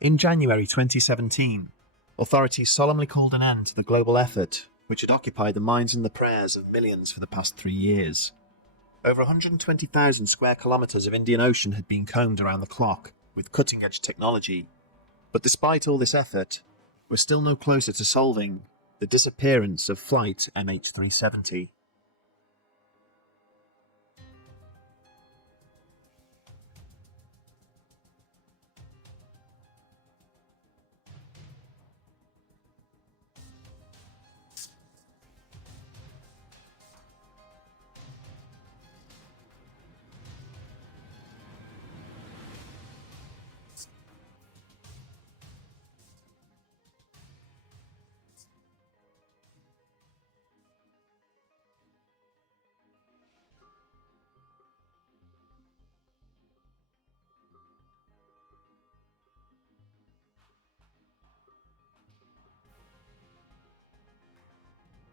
In January 2017, authorities solemnly called an end to the global effort which had occupied the minds and the prayers of millions for the past 3 years. Over 120,000 square kilometres of Indian Ocean had been combed around the clock with cutting-edge technology. But despite all this effort, we're still no closer to solving the disappearance of Flight MH370.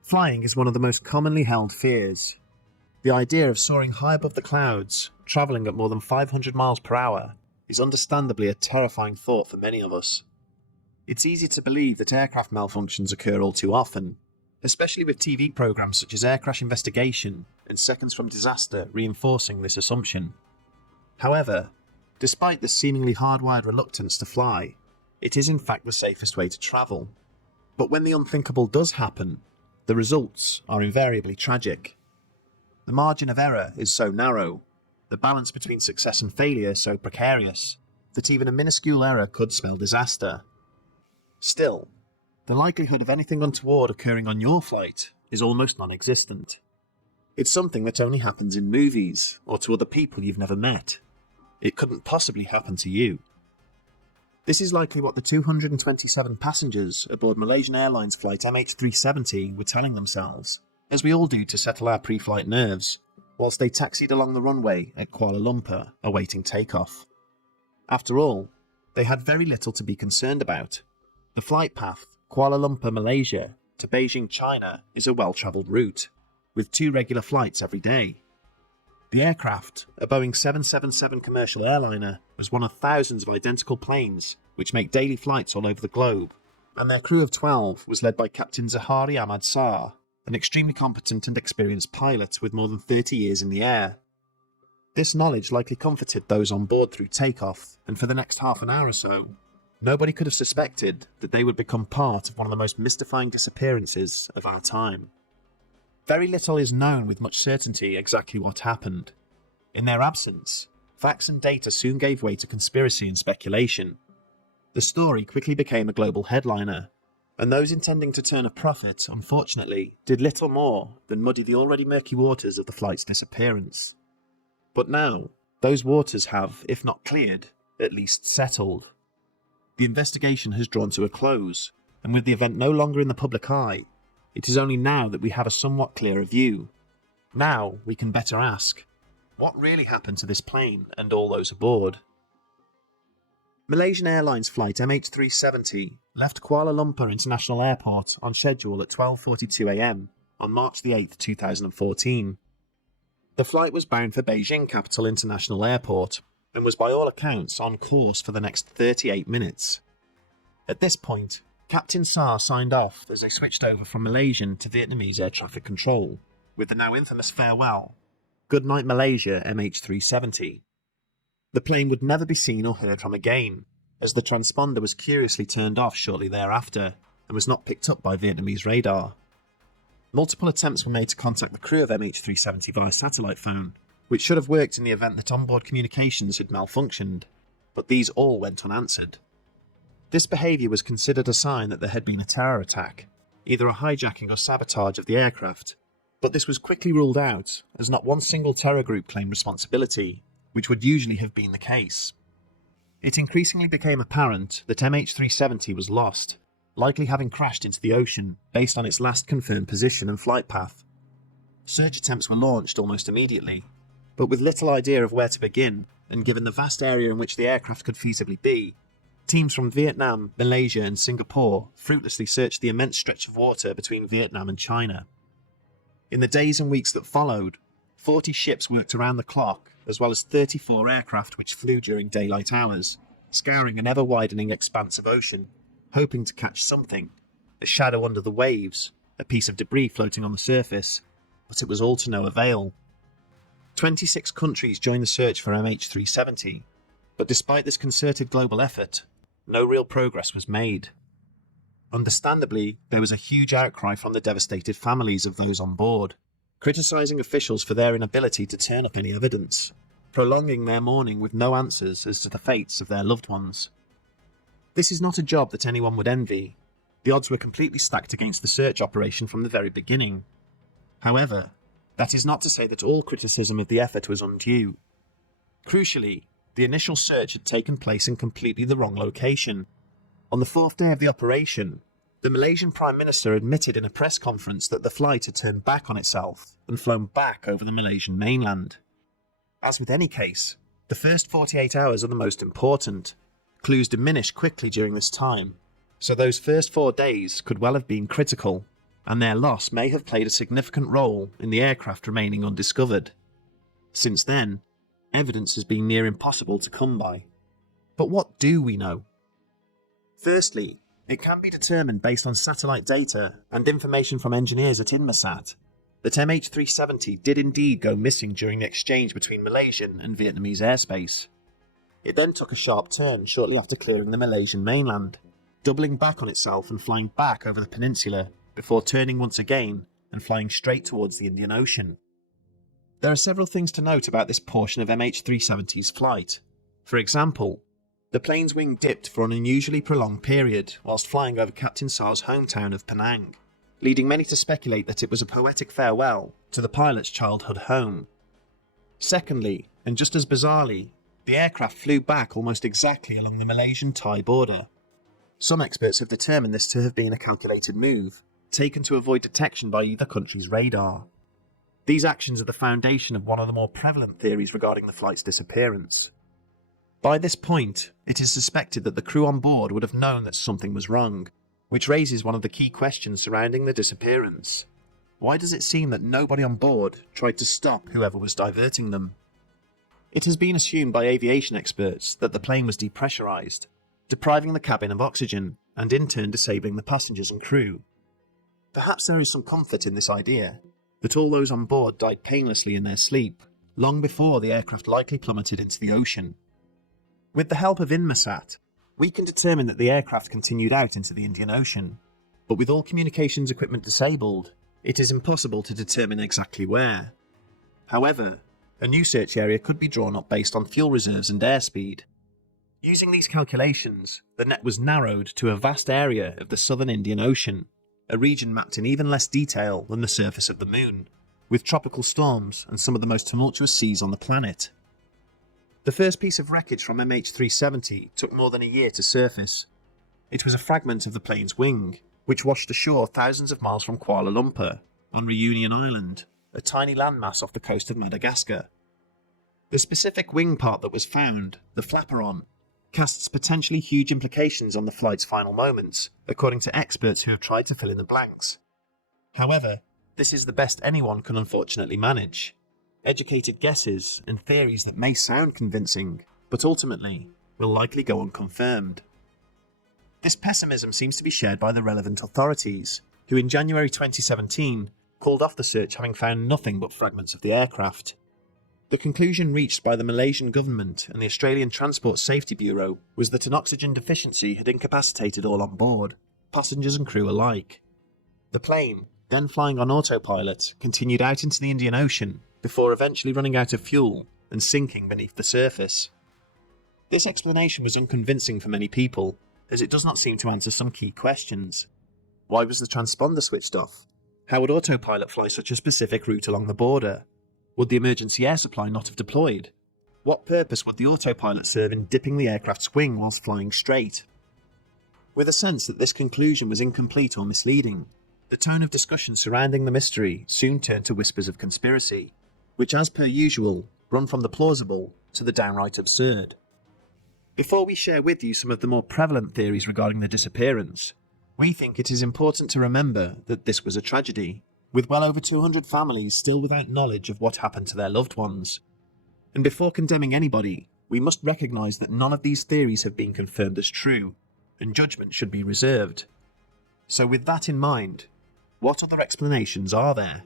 Flying is one of the most commonly held fears. The idea of soaring high above the clouds, travelling at more than 500 miles per hour, is understandably a terrifying thought for many of us. It's easy to believe that aircraft malfunctions occur all too often, especially with TV programmes such as Air Crash Investigation and Seconds from Disaster reinforcing this assumption. However, despite this seemingly hardwired reluctance to fly, it is in fact the safest way to travel. But when the unthinkable does happen, the results are invariably tragic. The margin of error is so narrow, the balance between success and failure so precarious, that even a minuscule error could spell disaster. Still, the likelihood of anything untoward occurring on your flight is almost non-existent. It's something that only happens in movies, or to other people you've never met. It couldn't possibly happen to you. This is likely what the 227 passengers aboard Malaysian Airlines Flight MH370 were telling themselves, as we all do to settle our pre-flight nerves, whilst they taxied along the runway at Kuala Lumpur, awaiting takeoff. After all, they had very little to be concerned about. The flight path, Kuala Lumpur, Malaysia, to Beijing, China, is a well-travelled route, with 2 regular flights every day. The aircraft, a Boeing 777 commercial airliner, was one of thousands of identical planes which make daily flights all over the globe, and their crew of 12 was led by Captain Zahari Ahmad Saar, an extremely competent and experienced pilot with more than 30 years in the air. This knowledge likely comforted those on board through takeoff, and for the next half an hour or so, nobody could have suspected that they would become part of one of the most mystifying disappearances of our time. Very little is known with much certainty exactly what happened. In their absence, facts and data soon gave way to conspiracy and speculation. The story quickly became a global headliner, and those intending to turn a profit, unfortunately, did little more than muddy the already murky waters of the flight's disappearance. But now, those waters have, if not cleared, at least settled. The investigation has drawn to a close, and with the event no longer in the public eye, it is only now that we have a somewhat clearer view. Now we can better ask, what really happened to this plane and all those aboard? Malaysian Airlines Flight MH370 left Kuala Lumpur International Airport on schedule at 12:42 am on March 8, 2014. The flight was bound for Beijing Capital International Airport and was by all accounts on course for the next 38 minutes. At this point, Captain Saar signed off as they switched over from Malaysian to Vietnamese air traffic control, with the now infamous farewell, "Good night Malaysia MH370. The plane would never be seen or heard from again, as the transponder was curiously turned off shortly thereafter and was not picked up by Vietnamese radar. Multiple attempts were made to contact the crew of MH370 via satellite phone, which should have worked in the event that onboard communications had malfunctioned, but these all went unanswered. This behaviour was considered a sign that there had been a terror attack, either a hijacking or sabotage of the aircraft, but this was quickly ruled out, as not one single terror group claimed responsibility, which would usually have been the case. It increasingly became apparent that MH370 was lost, likely having crashed into the ocean based on its last confirmed position and flight path. Search attempts were launched almost immediately, but with little idea of where to begin, and given the vast area in which the aircraft could feasibly be, teams from Vietnam, Malaysia and Singapore fruitlessly searched the immense stretch of water between Vietnam and China. In the days and weeks that followed, 40 ships worked around the clock, as well as 34 aircraft which flew during daylight hours, scouring an ever-widening expanse of ocean, hoping to catch something, a shadow under the waves, a piece of debris floating on the surface, but it was all to no avail. 26 countries joined the search for MH370, but despite this concerted global effort, no real progress was made. Understandably, there was a huge outcry from the devastated families of those on board, criticising officials for their inability to turn up any evidence, prolonging their mourning with no answers as to the fates of their loved ones. This is not a job that anyone would envy. The odds were completely stacked against the search operation from the very beginning. However, that is not to say that all criticism of the effort was undue. Crucially, the initial search had taken place in completely the wrong location. On the fourth day of the operation, the Malaysian Prime Minister admitted in a press conference that the flight had turned back on itself and flown back over the Malaysian mainland. As with any case, the first 48 hours are the most important. Clues diminish quickly during this time, so those first 4 days could well have been critical, and their loss may have played a significant role in the aircraft remaining undiscovered. Since then, evidence has been near impossible to come by. But what do we know? Firstly, it can be determined based on satellite data and information from engineers at Inmarsat that MH370 did indeed go missing during the exchange between Malaysian and Vietnamese airspace. It then took a sharp turn shortly after clearing the Malaysian mainland, doubling back on itself and flying back over the peninsula before turning once again and flying straight towards the Indian Ocean. There are several things to note about this portion of MH370's flight. For example, the plane's wing dipped for an unusually prolonged period whilst flying over Captain Saar's hometown of Penang, leading many to speculate that it was a poetic farewell to the pilot's childhood home. Secondly, and just as bizarrely, the aircraft flew back almost exactly along the Malaysian-Thai border. Some experts have determined this to have been a calculated move, taken to avoid detection by either country's radar. These actions are the foundation of one of the more prevalent theories regarding the flight's disappearance. By this point, it is suspected that the crew on board would have known that something was wrong, which raises one of the key questions surrounding the disappearance. Why does it seem that nobody on board tried to stop whoever was diverting them? It has been assumed by aviation experts that the plane was depressurized, depriving the cabin of oxygen and in turn disabling the passengers and crew. Perhaps there is some comfort in this idea, that all those on board died painlessly in their sleep, long before the aircraft likely plummeted into the ocean. With the help of Inmarsat, we can determine that the aircraft continued out into the Indian Ocean, but with all communications equipment disabled, it is impossible to determine exactly where. However, a new search area could be drawn up based on fuel reserves and airspeed. Using these calculations, the net was narrowed to a vast area of the southern Indian Ocean, a region mapped in even less detail than the surface of the Moon, with tropical storms and some of the most tumultuous seas on the planet. The first piece of wreckage from MH370 took more than a year to surface. It was a fragment of the plane's wing, which washed ashore thousands of miles from Kuala Lumpur, on Reunion Island, a tiny landmass off the coast of Madagascar. The specific wing part that was found, the flaperon, casts potentially huge implications on the flight's final moments, according to experts who have tried to fill in the blanks. However, this is the best anyone can unfortunately manage. Educated guesses and theories that may sound convincing, but ultimately will likely go unconfirmed. This pessimism seems to be shared by the relevant authorities, who in January 2017 called off the search having found nothing but fragments of the aircraft. The conclusion reached by the Malaysian government and the Australian Transport Safety Bureau was that an oxygen deficiency had incapacitated all on board, passengers and crew alike. The plane, then flying on autopilot, continued out into the Indian Ocean before eventually running out of fuel and sinking beneath the surface. This explanation was unconvincing for many people, as it does not seem to answer some key questions. Why was the transponder switched off? How would autopilot fly such a specific route along the border? Would the emergency air supply not have deployed? What purpose would the autopilot serve in dipping the aircraft's wing whilst flying straight? With a sense that this conclusion was incomplete or misleading, the tone of discussion surrounding the mystery soon turned to whispers of conspiracy, which as per usual run from the plausible to the downright absurd. Before we share with you some of the more prevalent theories regarding the disappearance, we think it is important to remember that this was a tragedy, with well over 200 families still without knowledge of what happened to their loved ones. And before condemning anybody, we must recognise that none of these theories have been confirmed as true, and judgment should be reserved. So with that in mind, what other explanations are there?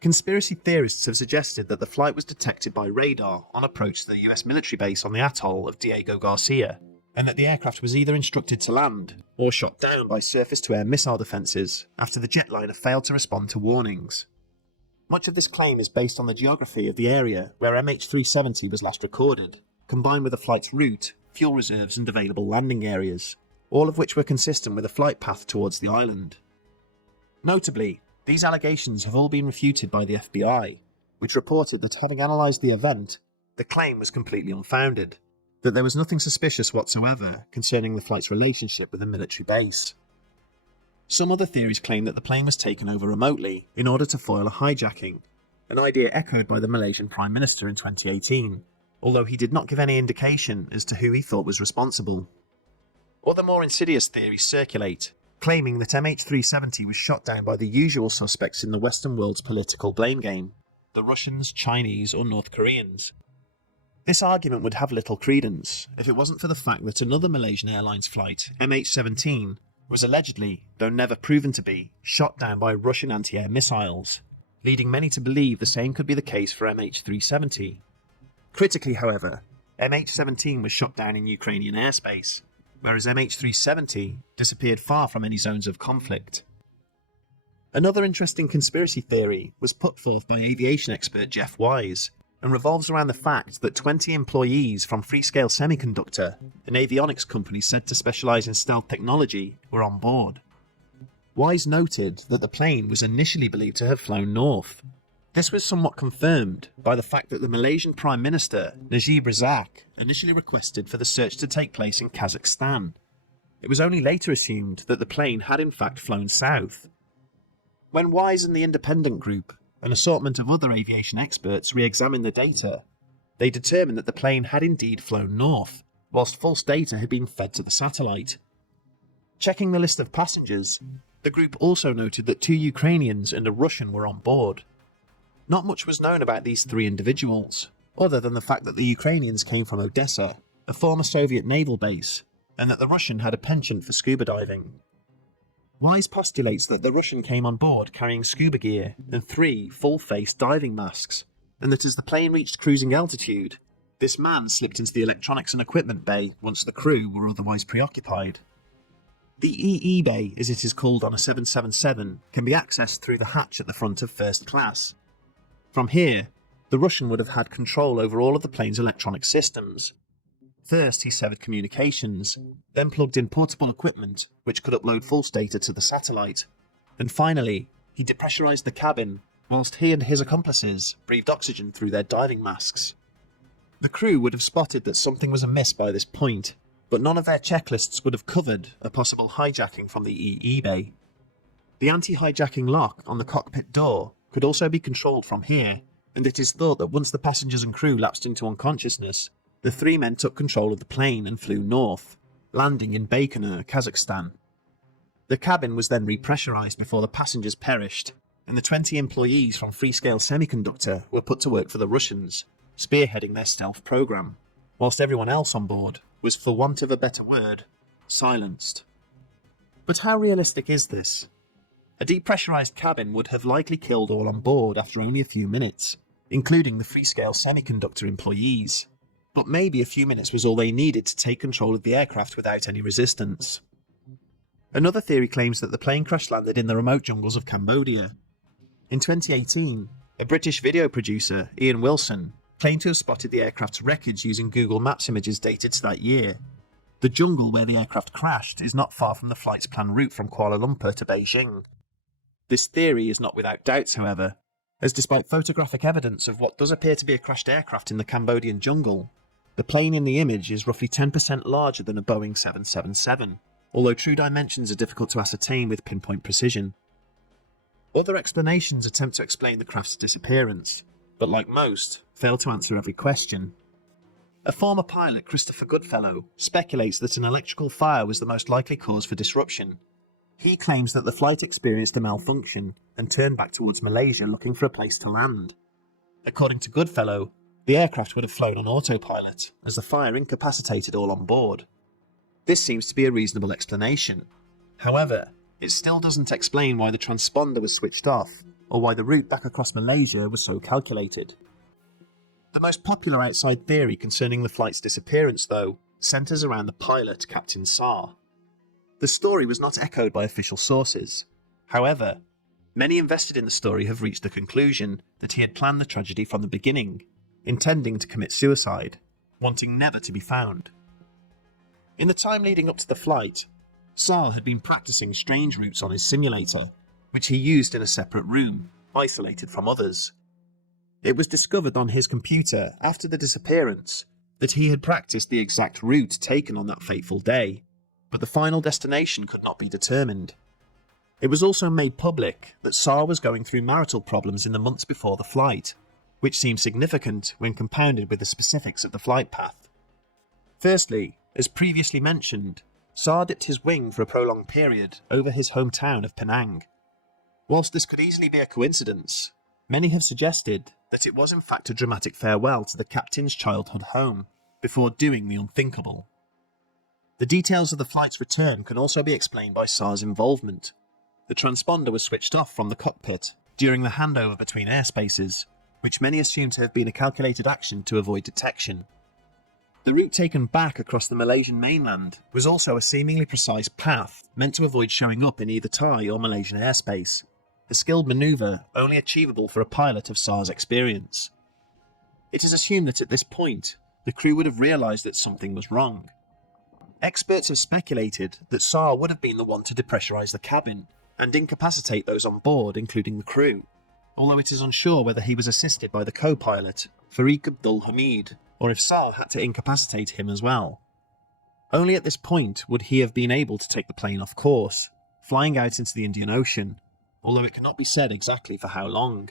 Conspiracy theorists have suggested that the flight was detected by radar on approach to the US military base on the atoll of Diego Garcia, and that the aircraft was either instructed to land or shot down by surface-to-air missile defences after the jetliner failed to respond to warnings. Much of this claim is based on the geography of the area where MH370 was last recorded, combined with the flight's route, fuel reserves and available landing areas, all of which were consistent with a flight path towards the island. Notably, these allegations have all been refuted by the FBI, which reported that having analysed the event, the claim was completely unfounded, that there was nothing suspicious whatsoever concerning the flight's relationship with a military base. Some other theories claim that the plane was taken over remotely in order to foil a hijacking, an idea echoed by the Malaysian Prime Minister in 2018, although he did not give any indication as to who he thought was responsible. Other more insidious theories circulate, claiming that MH370 was shot down by the usual suspects in the Western world's political blame game, the Russians, Chinese or North Koreans. This argument would have little credence if it wasn't for the fact that another Malaysian Airlines flight, MH17, was allegedly, though never proven to be, shot down by Russian anti-air missiles, leading many to believe the same could be the case for MH370. Critically, however, MH17 was shot down in Ukrainian airspace, whereas MH370 disappeared far from any zones of conflict. Another interesting conspiracy theory was put forth by aviation expert Jeff Wise, and revolves around the fact that 20 employees from Freescale Semiconductor, an avionics company said to specialise in stealth technology, were on board. Wise noted that the plane was initially believed to have flown north. This was somewhat confirmed by the fact that the Malaysian Prime Minister, Najib Razak, initially requested for the search to take place in Kazakhstan. It was only later assumed that the plane had in fact flown south. When Wise and the Independent Group, an assortment of other aviation experts, re-examined the data, they determined that the plane had indeed flown north, whilst false data had been fed to the satellite. Checking the list of passengers, the group also noted that 2 Ukrainians and a Russian were on board. Not much was known about these 3 individuals, other than the fact that the Ukrainians came from Odessa, a former Soviet naval base, and that the Russian had a penchant for scuba diving. Wise postulates that the Russian came on board carrying scuba gear and 3 full-face diving masks, and that as the plane reached cruising altitude, this man slipped into the electronics and equipment bay once the crew were otherwise preoccupied. The EE bay, as it is called on a 777, can be accessed through the hatch at the front of first class. From here, the Russian would have had control over all of the plane's electronic systems. First, he severed communications, then plugged in portable equipment which could upload false data to the satellite, and finally, he depressurized the cabin whilst he and his accomplices breathed oxygen through their diving masks. The crew would have spotted that something was amiss by this point, but none of their checklists would have covered a possible hijacking from the EE bay. The anti-hijacking lock on the cockpit door could also be controlled from here, and it is thought that once the passengers and crew lapsed into unconsciousness, the 3 men took control of the plane and flew north, landing in Baikonur, Kazakhstan. The cabin was then repressurized before the passengers perished, and the 20 employees from Freescale Semiconductor were put to work for the Russians, spearheading their stealth program, whilst everyone else on board was, for want of a better word, silenced. But how realistic is this? A depressurized cabin would have likely killed all on board after only a few minutes, including the Freescale Semiconductor employees. But maybe a few minutes was all they needed to take control of the aircraft without any resistance. Another theory claims that the plane crash-landed in the remote jungles of Cambodia. In 2018, a British video producer, Ian Wilson, claimed to have spotted the aircraft's wreckage using Google Maps images dated to that year. The jungle where the aircraft crashed is not far from the flight's planned route from Kuala Lumpur to Beijing. This theory is not without doubts, however, as despite photographic evidence of what does appear to be a crashed aircraft in the Cambodian jungle, the plane in the image is roughly 10% larger than a Boeing 777, although true dimensions are difficult to ascertain with pinpoint precision. Other explanations attempt to explain the craft's disappearance, but like most, fail to answer every question. A former pilot, Christopher Goodfellow, speculates that an electrical fire was the most likely cause for disruption. He claims that the flight experienced a malfunction and turned back towards Malaysia looking for a place to land. According to Goodfellow, The aircraft would have flown on autopilot, as the fire incapacitated all on board. This seems to be a reasonable explanation. However, it still doesn't explain why the transponder was switched off, or why the route back across Malaysia was so calculated. The most popular outside theory concerning the flight's disappearance, though, centres around the pilot, Captain Saar. The story was not echoed by official sources. However, many invested in the story have reached the conclusion that he had planned the tragedy from the beginning, intending to commit suicide, wanting never to be found. In the time leading up to the flight, Saar had been practicing strange routes on his simulator, which he used in a separate room, isolated from others. It was discovered on his computer after the disappearance that he had practiced the exact route taken on that fateful day, but the final destination could not be determined. It was also made public that Saar was going through marital problems in the months before the flight, which seems significant when compounded with the specifics of the flight path. Firstly, as previously mentioned, Saar dipped his wing for a prolonged period over his hometown of Penang. Whilst this could easily be a coincidence, many have suggested that it was in fact a dramatic farewell to the captain's childhood home, before doing the unthinkable. The details of the flight's return can also be explained by Saar's involvement. The transponder was switched off from the cockpit during the handover between airspaces, which many assume to have been a calculated action to avoid detection. The route taken back across the Malaysian mainland was also a seemingly precise path meant to avoid showing up in either Thai or Malaysian airspace, a skilled manoeuvre only achievable for a pilot of Saar's experience. It is assumed that at this point, the crew would have realised that something was wrong. Experts have speculated that Saar would have been the one to depressurise the cabin and incapacitate those on board, including the crew, although it is unsure whether he was assisted by the co-pilot, Farik Abdul Hamid, or if Saar had to incapacitate him as well. Only at this point would he have been able to take the plane off course, flying out into the Indian Ocean, although it cannot be said exactly for how long.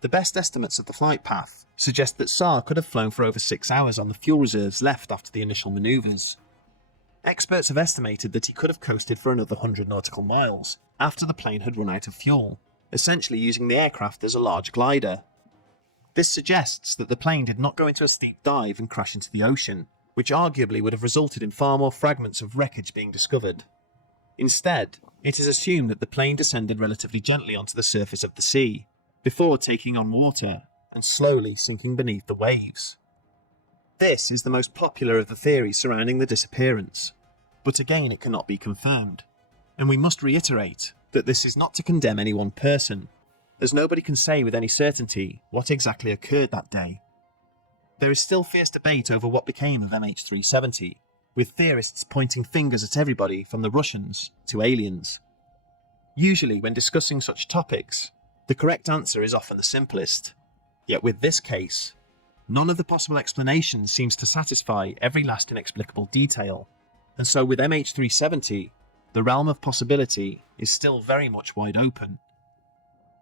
The best estimates of the flight path suggest that Saar could have flown for over 6 hours on the fuel reserves left after the initial manoeuvres. Experts have estimated that he could have coasted for another 100 nautical miles after the plane had run out of fuel, essentially using the aircraft as a large glider. This suggests that the plane did not go into a steep dive and crash into the ocean, which arguably would have resulted in far more fragments of wreckage being discovered. Instead, it is assumed that the plane descended relatively gently onto the surface of the sea, before taking on water and slowly sinking beneath the waves. This is the most popular of the theories surrounding the disappearance, but again it cannot be confirmed, and we must reiterate that this is not to condemn any one person, as nobody can say with any certainty what exactly occurred that day. There is still fierce debate over what became of MH370, with theorists pointing fingers at everybody from the Russians to aliens. Usually when discussing such topics, the correct answer is often the simplest. Yet with this case, none of the possible explanations seems to satisfy every last inexplicable detail, and so with MH370, the realm of possibility is still very much wide open.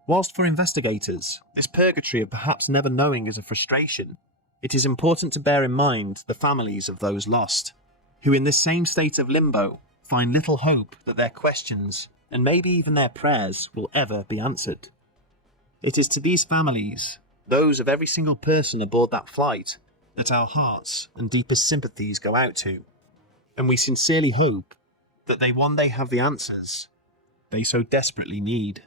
Whilst for investigators, this purgatory of perhaps never knowing is a frustration, it is important to bear in mind the families of those lost, who in this same state of limbo find little hope that their questions, and maybe even their prayers, will ever be answered. It is to these families, those of every single person aboard that flight, that our hearts and deepest sympathies go out to, and we sincerely hope that they one day have the answers they so desperately need.